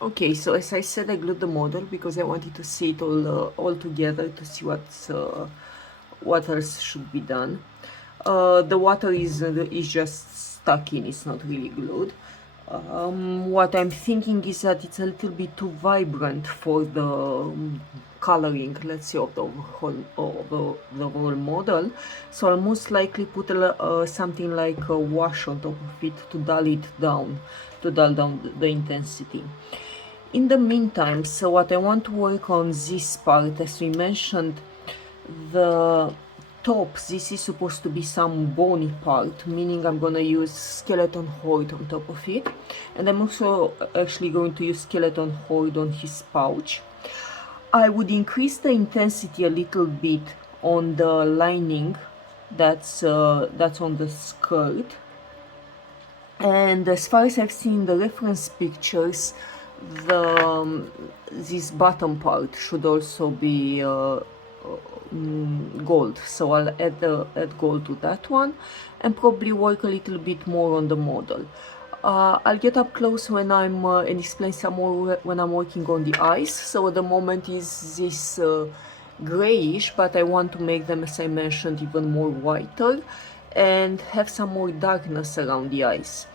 Okay, so as I said, I glued the model because I wanted to see it all together to see what else should be done. The water is just stuck in; it's not really glued. What I'm thinking is that it's a little bit too vibrant for the coloring, let's say, of the whole model. So I'll most likely put something like a wash on top of it to dull it down, to dull down the intensity. In the meantime, so what I want to work on this part, as we mentioned, the top, this is supposed to be some bony part, meaning I'm gonna use skeleton horde on top of it, and I'm also actually going to use skeleton horde on his pouch. I would increase the intensity a little bit on the lining that's on the skirt, and as far as I've seen the reference pictures, this bottom part should also be gold, so I'll add gold to that one and probably work a little bit more on the model. I'll get up close when I'm and explain some more when I'm working on the eyes. So at the moment is this grayish, but I want to make them, as I mentioned, even more whiter and have some more darkness around the eyes.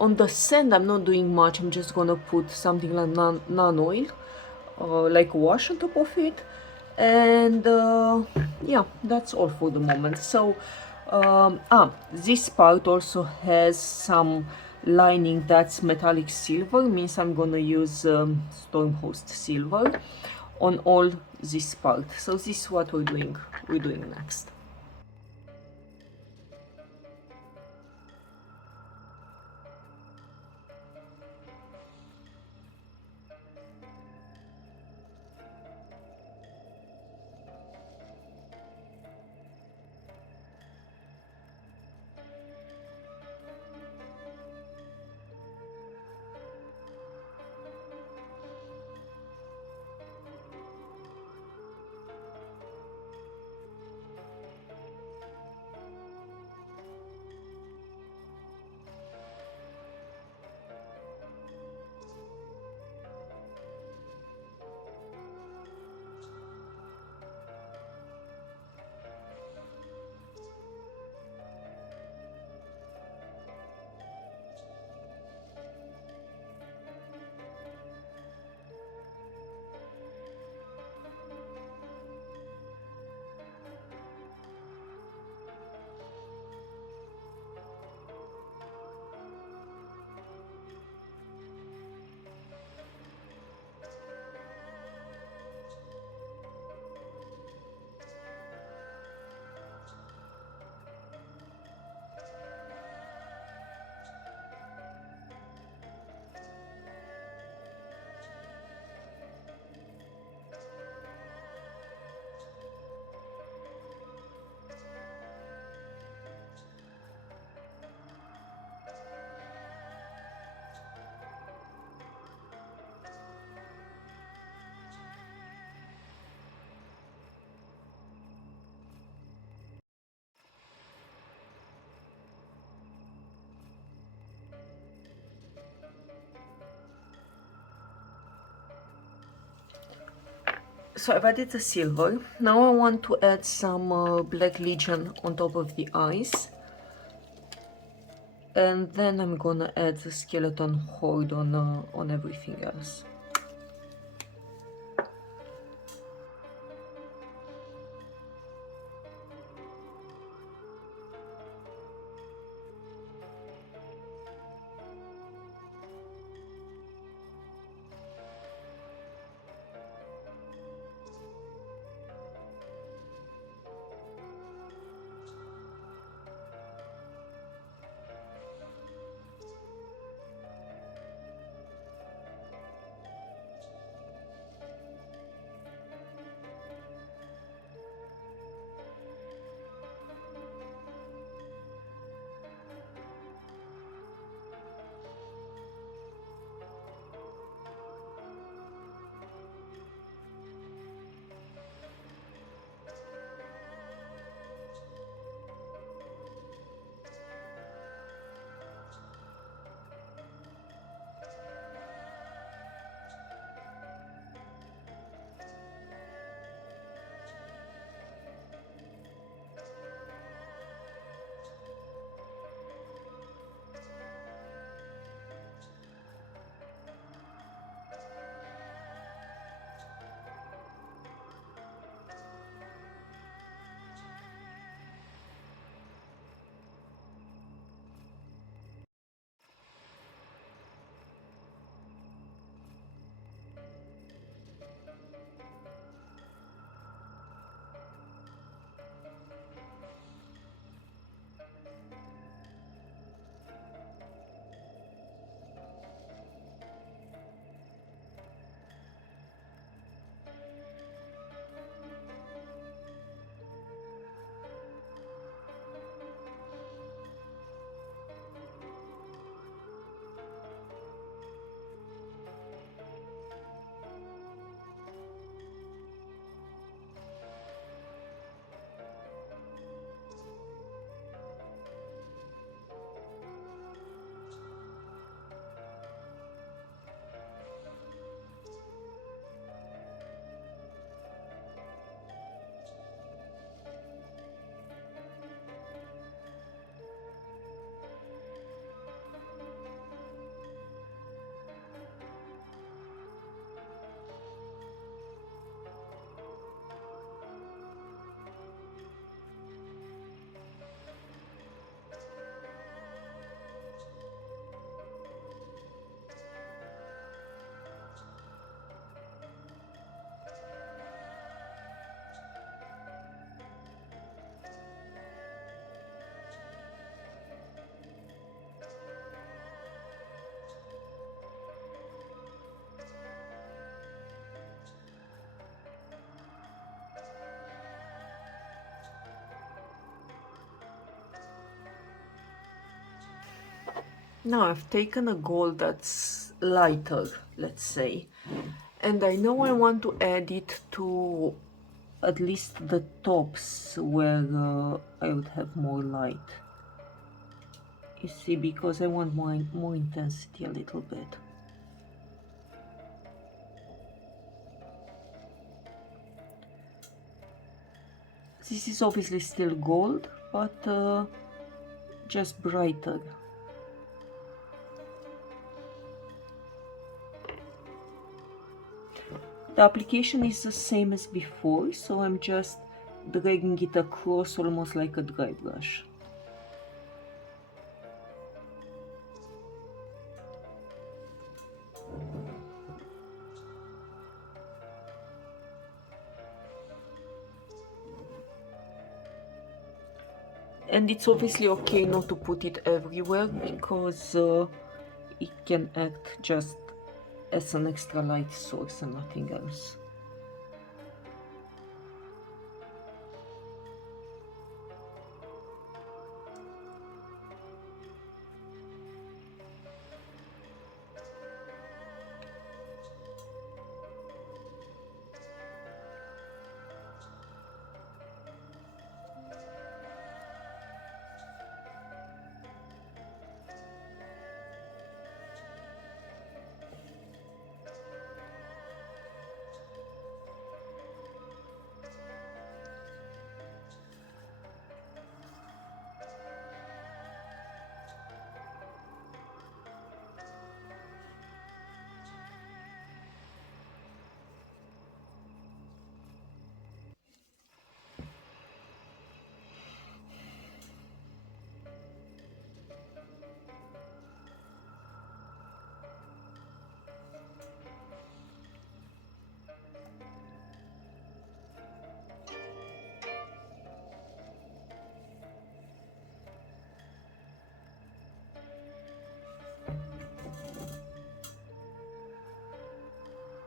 On the sand, I'm not doing much. I'm just gonna put something like non-oil, like wash on top of it, and yeah, that's all for the moment. So this part also has some lining that's metallic silver, means I'm gonna use Stormhost silver on all this part. So this is what we're doing next. So I've added the silver. Now I want to add some Black Legion on top of the eyes. And then I'm gonna add the skeleton horde on everything else. Now I've taken a gold that's lighter, let's say, and I know I want to add it to at least the tops where I would have more light. You see, because I want more intensity a little bit. This is obviously still gold, but just brighter. The application is the same as before, so I'm just dragging it across almost like a dry brush. And it's obviously okay not to put it everywhere because it can act just as an extra light source and nothing else.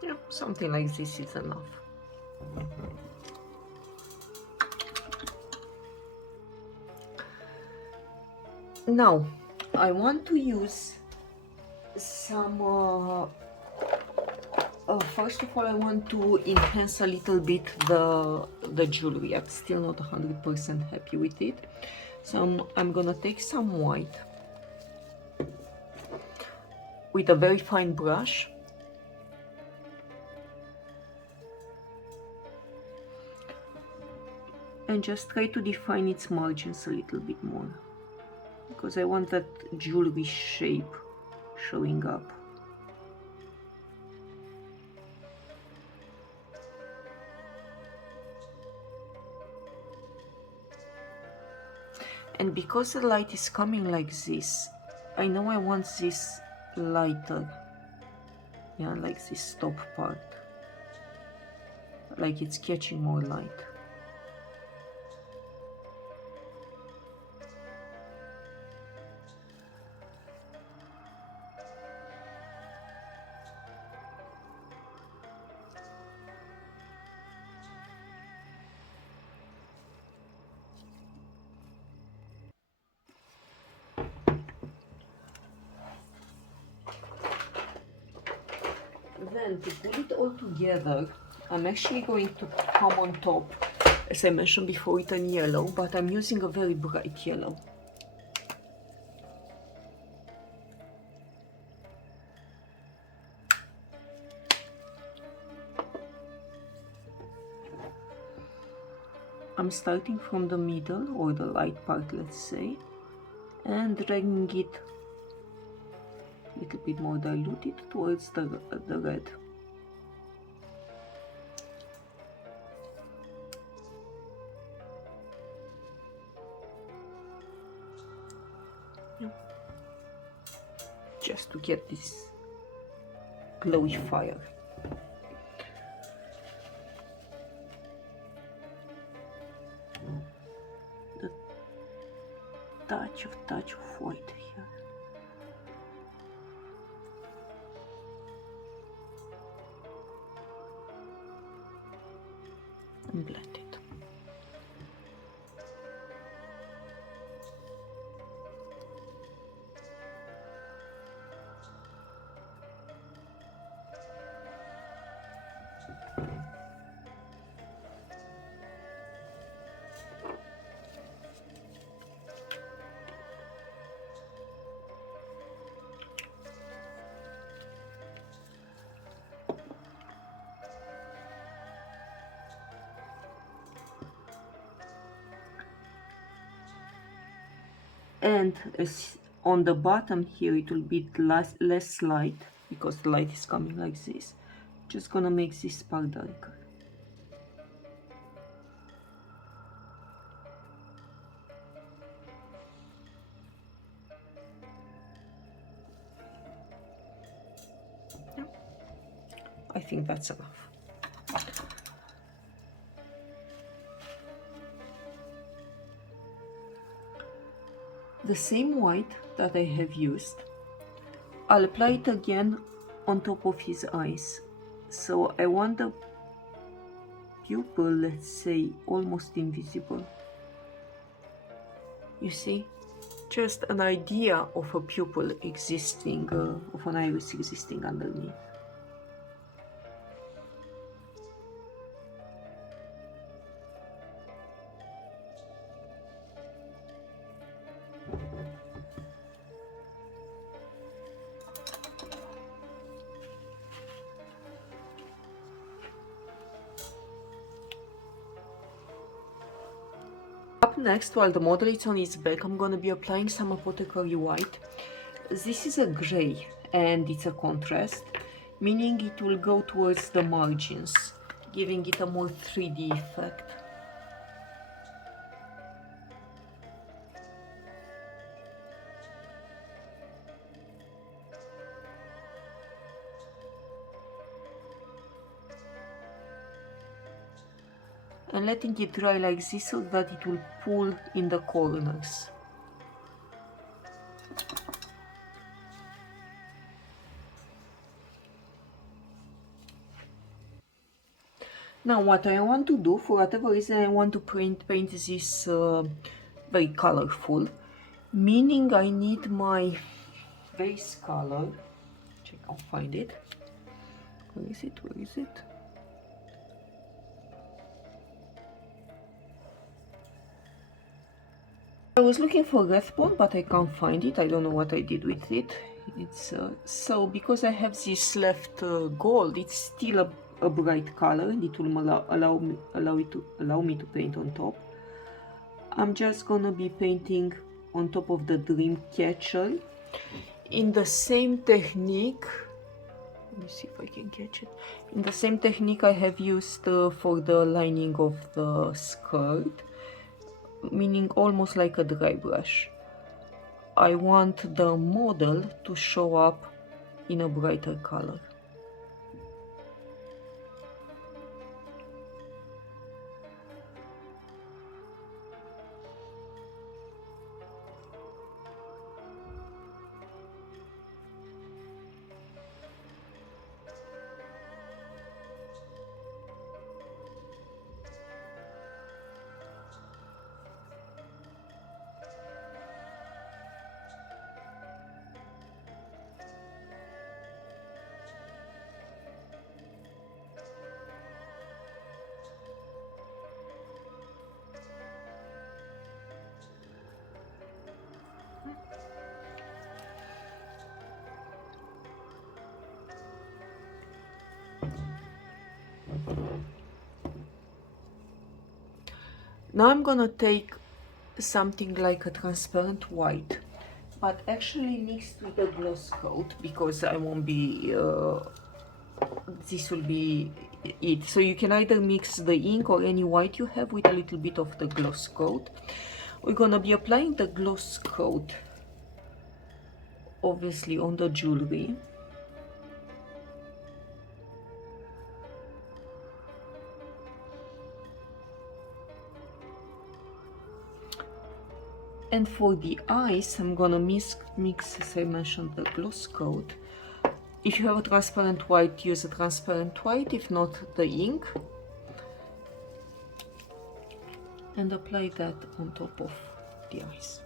Yeah, something like this is enough. Now, I want to use some, first of all, I want to enhance a little bit the jewelry. I'm still not 100% happy with it. So I'm gonna take some white with a very fine brush. And just try to define its margins a little bit more, because I want that jewelry shape showing up. And because the light is coming like this, I know I want this lighter. Yeah, like this top part. Like it's catching more light. Then to put it all together, I'm actually going to come on top, as I mentioned before, with a yellow, but I'm using a very bright yellow. I'm starting from the middle, or the light part, let's say, and dragging it a little bit more diluted towards the red. Just to get this glowy fire. The touch of white here. And blend it. and as on the bottom here it will be less light because the light is coming like this. Just gonna make this part darker. I think that's enough. The same white that I have used, I'll apply it again on top of his eyes. So I want the pupil, let's say, almost invisible. You see? Just an idea of a pupil existing, of an iris existing underneath. Up next, while the model is on its back, I'm gonna be applying some apothecary white. This is a gray and it's a contrast, meaning it will go towards the margins, giving it a more 3D effect. And letting it dry like this so that it will pull in the corners. Now what I want to do, for whatever reason, I want to paint this very colorful, meaning I need my base color. Check, I'll find it. Where is it? Where is it? I was looking for Rathbone, but I can't find it. I don't know what I did with it. It's so because I have this left gold, it's still a bright color, and it will allow me to paint on top. I'm just gonna be painting on top of the dream catcher in the same technique. Let me see if I can catch it. In the same technique I have used for the lining of the skirt, meaning almost like a dry brush. I want the model to show up in a brighter color. Now I'm gonna take something like a transparent white, but actually mixed with a gloss coat, because I won't be, this will be it. So you can either mix the ink or any white you have with a little bit of the gloss coat. We're gonna be applying the gloss coat, obviously, on the jewelry. And for the eyes, I'm gonna mix, as I mentioned, the gloss coat. If you have a transparent white, use a transparent white, if not the ink. And apply that on top of the eyes.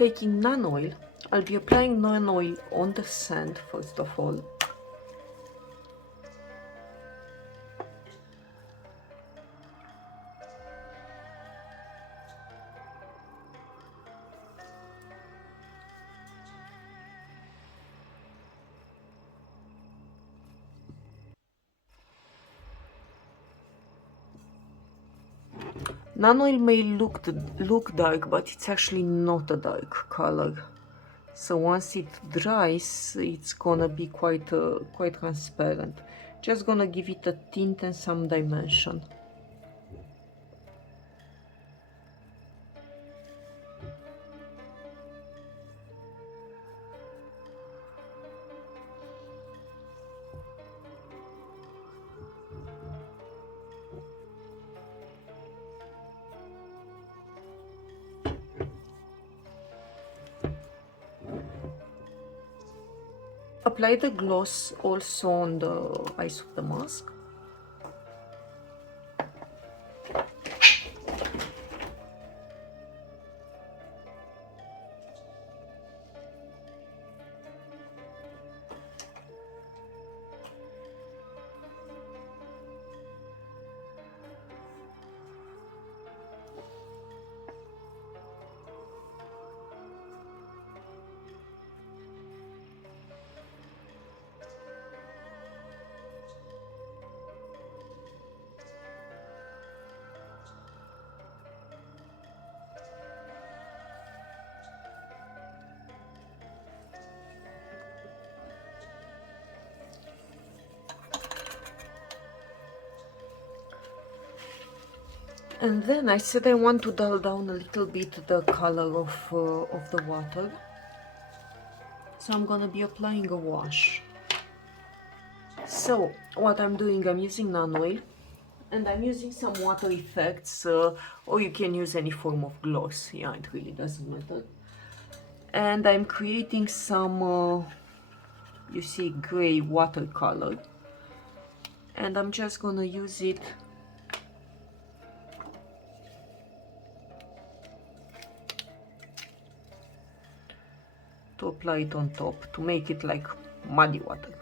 taking nan oil. I'll be applying nan oil on the sand first of all. Nan oil may look dark, but it's actually not a dark color. So once it dries, it's gonna be quite transparent. Just gonna give it a tint and some dimension. Apply the gloss also on the eyes of the mask. And then I said I want to dull down a little bit the color of the water. So I'm gonna be applying a wash. So what I'm doing, I'm using nan oil and I'm using some water effects, or you can use any form of gloss. Yeah, it really doesn't matter. And I'm creating some, you see, gray watercolor. And I'm just gonna use it to apply it on top, to make it like muddy water.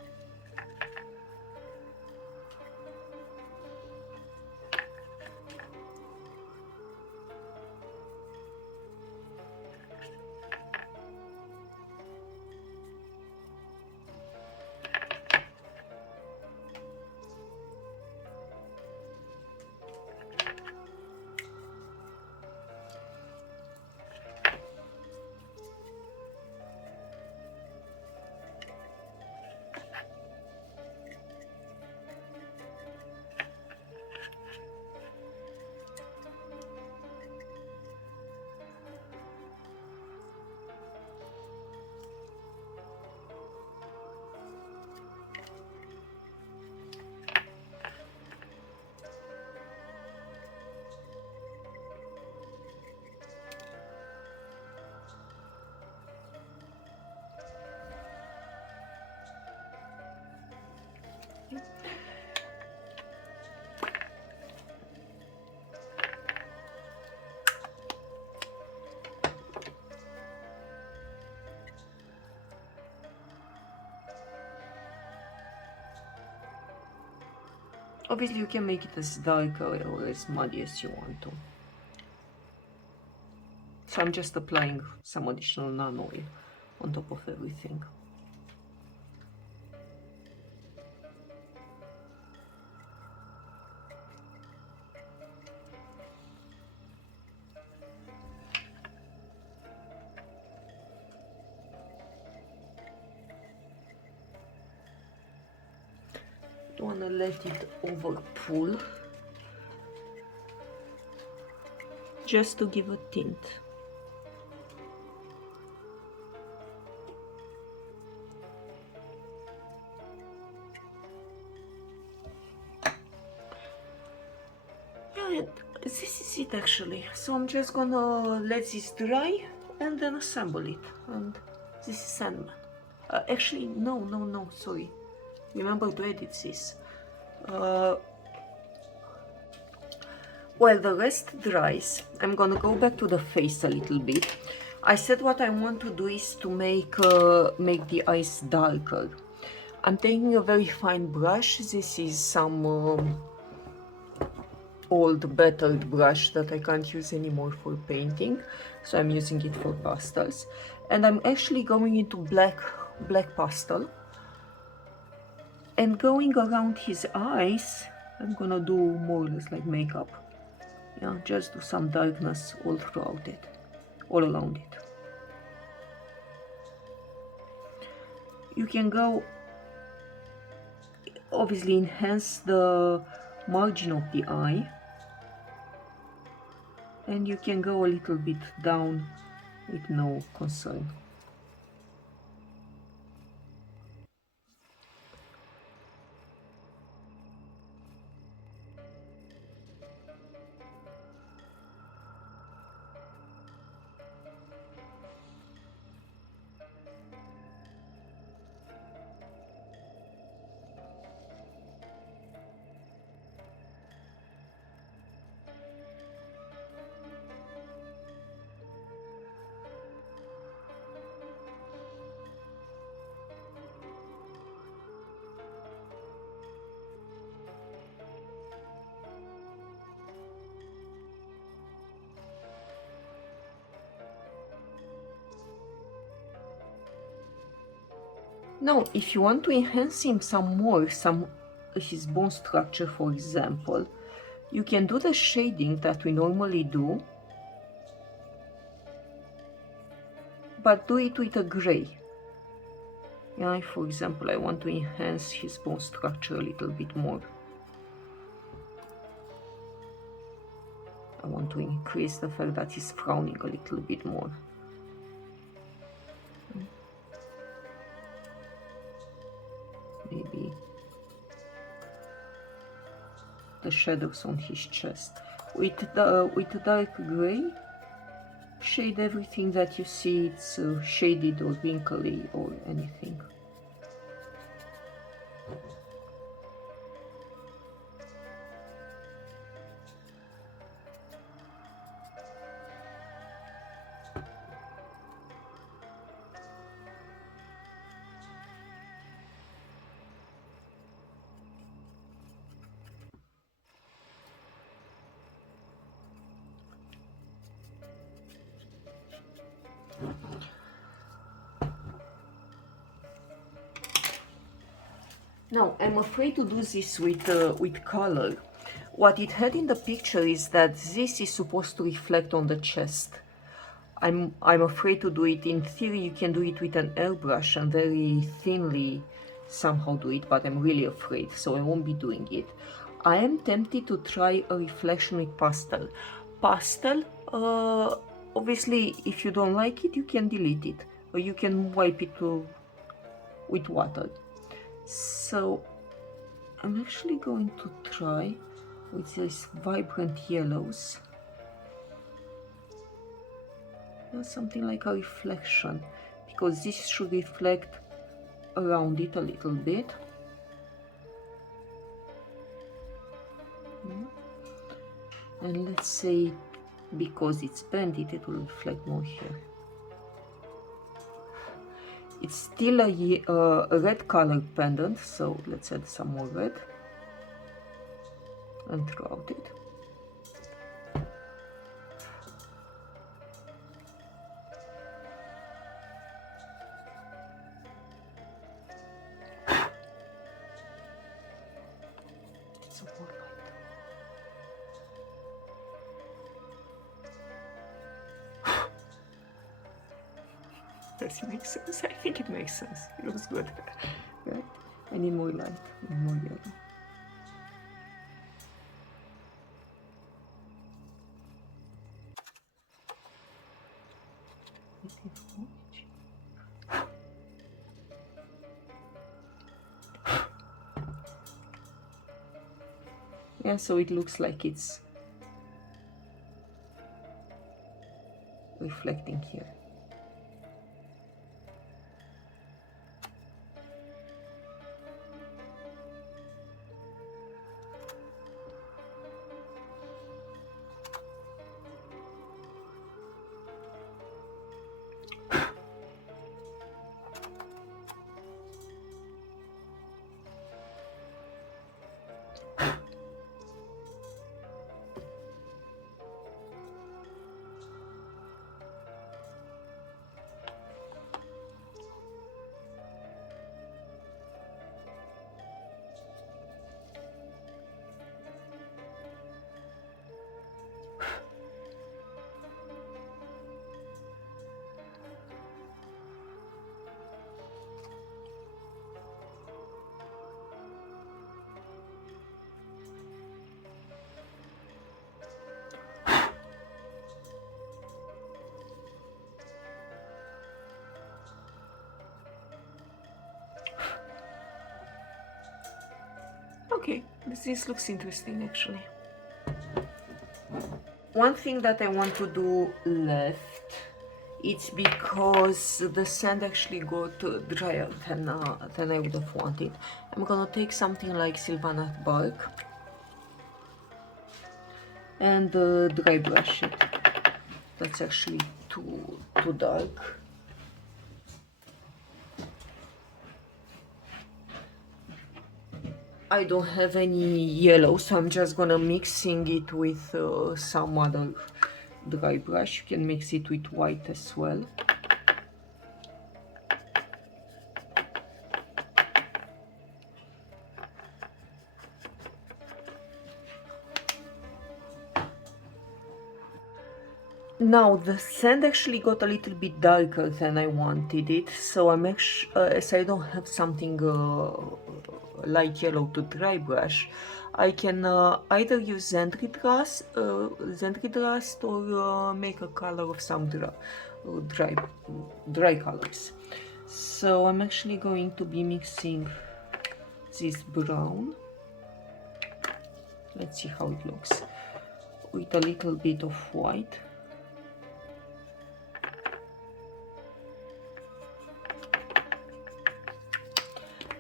Obviously you can make it as dark or as muddy as you want to. So I'm just applying some additional nan oil on top of everything. Don't want to let it over pool, just to give a tint. Yeah, this is it actually. So I'm just gonna let this dry and then assemble it. And this is Sandman. Actually, no, sorry. Remember to edit this. While the rest dries, I'm gonna go back to the face a little bit. I said what I want to do is to make the eyes darker. I'm taking a very fine brush. This is some old battered brush that I can't use anymore for painting, so I'm using it for pastels. And I'm actually going into black pastel and going around his eyes. I'm gonna do more or less like makeup. Yeah, just do some darkness all throughout it, all around it. You can go, obviously enhance the margin of the eye, and you can go a little bit down with no concern. Now, if you want to enhance him some more, his bone structure, for example, you can do the shading that we normally do, but do it with a gray. Yeah, for example, I want to enhance his bone structure a little bit more. I want to increase the fact that he's frowning a little bit more. Maybe the shadows on his chest. With the dark gray, shade everything that you see it's shaded or wrinkly or anything. Now, I'm afraid to do this with color. What it had in the picture is that this is supposed to reflect on the chest. I'm afraid to do it. In theory, you can do it with an airbrush and very thinly somehow do it, but I'm really afraid, so I won't be doing it. I am tempted to try a reflection with pastel. Pastel, obviously, if you don't like it, you can delete it, or you can wipe it with water. So I'm actually going to try with these vibrant yellows. Something like a reflection, because this should reflect around it a little bit. And let's say because it's banded, it will reflect more here. It's still a red color pendant, so let's add some more red and throughout it. It's more light. Does it make sense? I think it makes sense. It looks good. Right? I need more light, more yellow. Yeah, so it looks like it's reflecting here. Okay, this looks interesting actually. One thing that I want to do left, it's because the sand actually got drier than I would have wanted. I'm gonna take something like Sylvanite bark and dry brush it. That's actually too dark. I don't have any yellow, so I'm just gonna mixing it with some other dry brush. You can mix it with white as well. Now the sand actually got a little bit darker than I wanted it, so I'm actually, as I don't have something light yellow to dry brush, I can either use Zentry Dust or make a color of some dry colors. So I'm actually going to be mixing this brown. Let's see how it looks, with a little bit of white.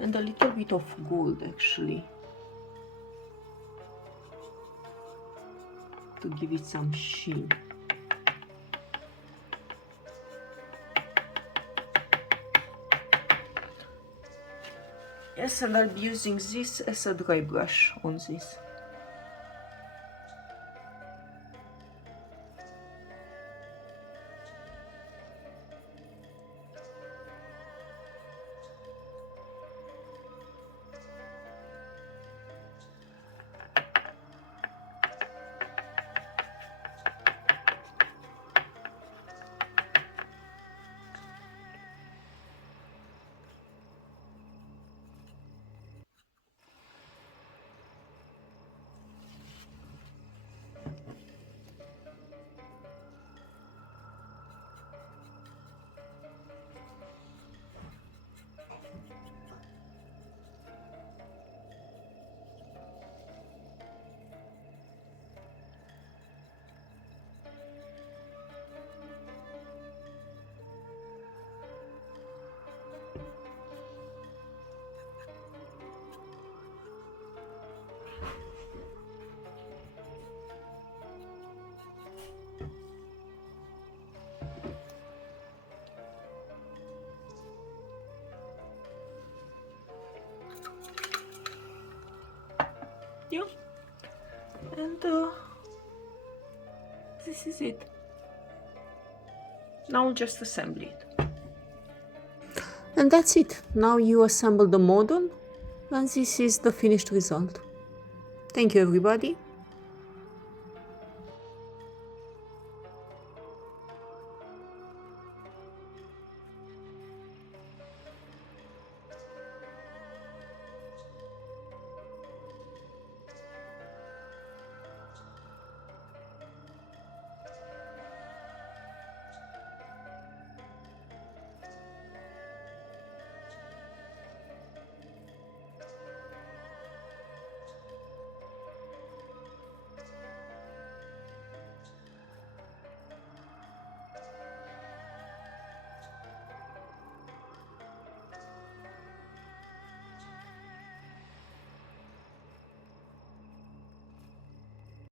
And a little bit of gold actually, to give it some sheen. Yes, and I'll be using this as a dry brush on this. Yeah, and this is it. Now I'll just assemble it. And that's it. Now you assemble the model, and this is the finished result. Thank you everybody.